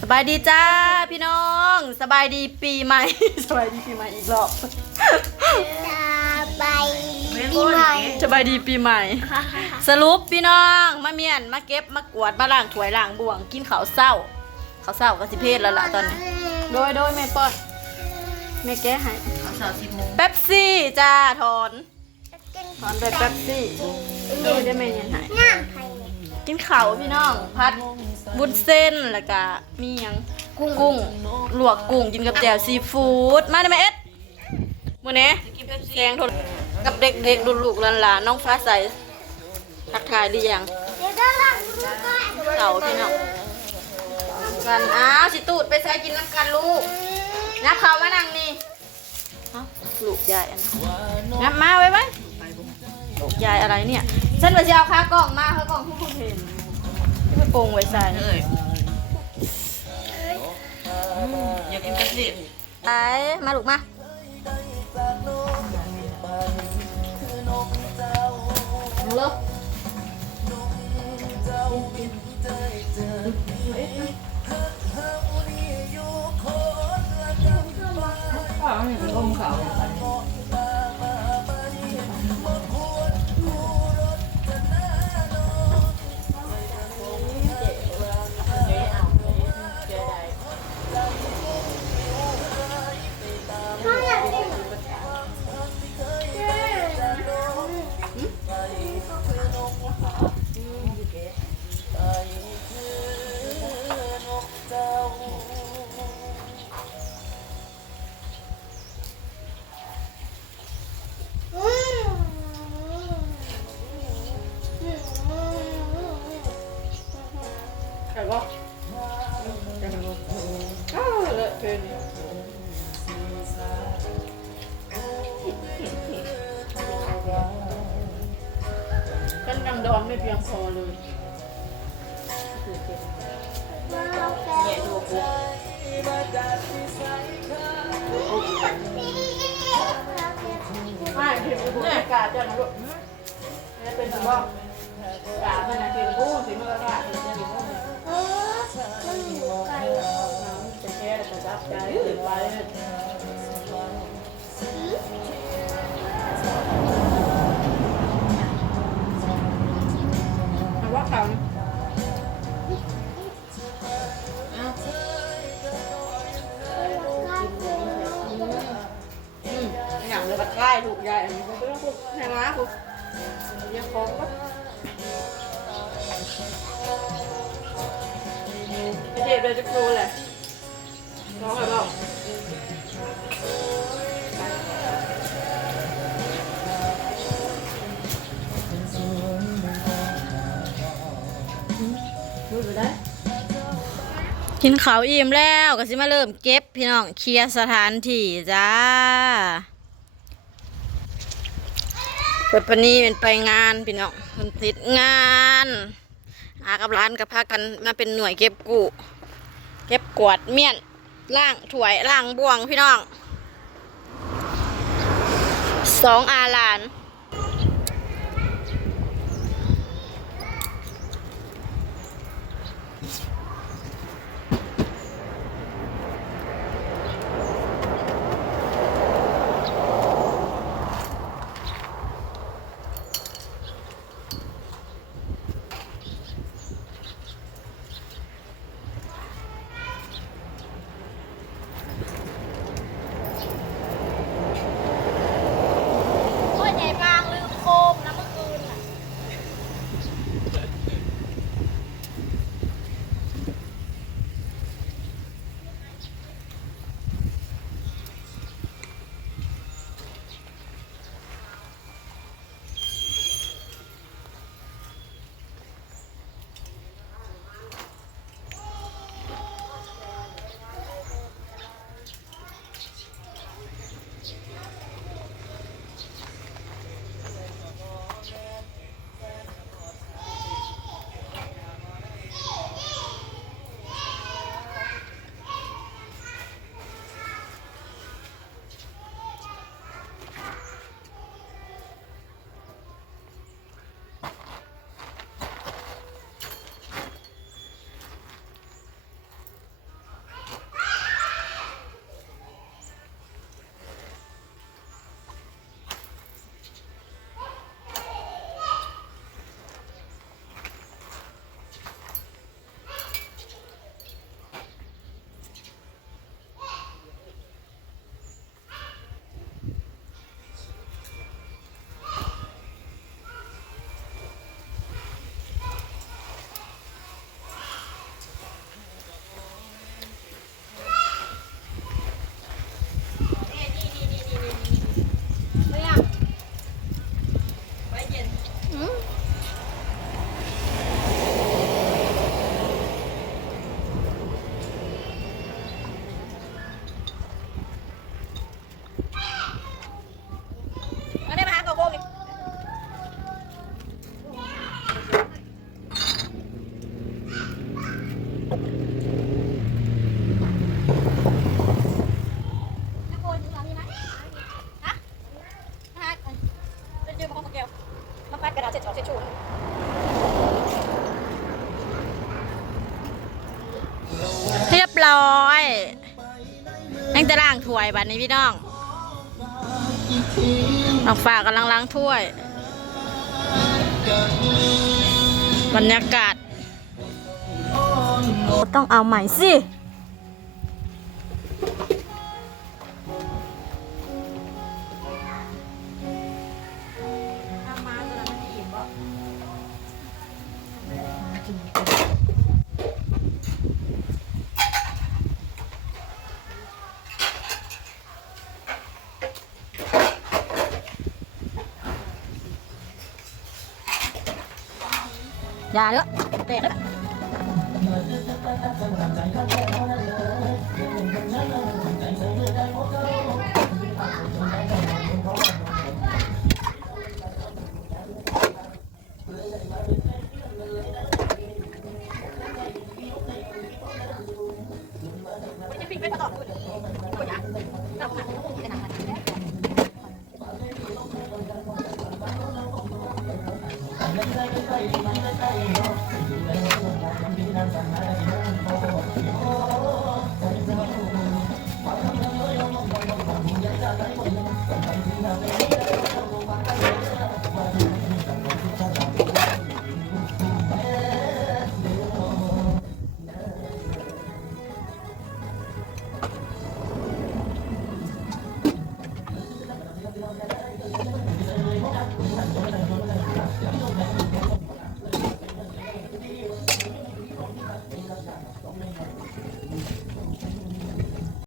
สบายดีจ้าพี่น้อง สบายดีปีใหม่ สบายดีปีใหม่อีกรอบไปปีใหม่สบายดีปีใหม่ สรุปพี่น้องมาเมียนมาเก็บมากวาดมาล้างถ้วยล้างบ่วง กินข้าวเศร้าข้าวเศร้าก็สิเพศแล้วล่ะตอนนี้ โดยโดยแม่ป้อนแม่แก้ให้เขาสาวสิบโมงเป๊ปซี่จ้าถอนถอนไปเป๊ปซี่โดยได้แม่ยังให้น้ำไผ่กินข้าวพี่น้องพัด บุญเส้นแล้วก็มีหยังกุ้งกุ้งลวกกุ้งกินกับแจ่วซีฟู้ดมาได้ไหมเอ็ดมื้อนี้แกงทนกับเด็กๆลูกๆหลานๆน้องฟ้าใสทักทายหรือยังเดี๋ยวก็ล้างมือก่อนเสาพี่น้องกันอ้าวสิตูดไปใส่กินน้ำกันลูกนับเขามานั่งนี่เอ้าลูกยายอันนับมาไว้ไว้ลูกยายอะไรเนี่ยฉันว่าจะเอาค่ากล่องมาค่ากล่องทุกคนเห็นไม่ โปรงไว้ใส่เอ้ยอยากกินกระสิบไปมาลูกมาลงเลยต้มเขาเขา เพลินกันดังดอนไม่เพียงพอเลยเนี่ยดูปุ๊บไม่ถึงบุญกาจะนะลูกนี่เป็นตัวบอกกามันนะเป็นผู้ถึงเมื่อกาถึงจะถึงจะแค่ จะจับใจถึงไปว่าเขาอืมอย่างเลยบัดใกล้ถูกใหญ่อันนี้ก็ต้องพูดให้มาพูดยังคงปะไอเจ็บเลยจะกลัวแหละ น้องอะไรบ้างกินข้าวอิ่มแล้วก็สิมาเริ่มเก็บพี่น้องเคลียร์สถานที่จ้าเปิดปานนี้เป็นไปงานพี่น้องมันติดงานอากับร้านกับพากันมาเป็นหน่วยเก็บกู้เก็บกวาดเมี่ยน ล่างถวยล่างบวงพี่น้องสองอาลาน จะล้างถ้วยบัดนี้พี่น้องน้องฝากกำลังล้างถ้วย บรรยากาศ ต้องเอาใหม่สิ อย่าเด้อเตะเด้อจะปิดไปต่อ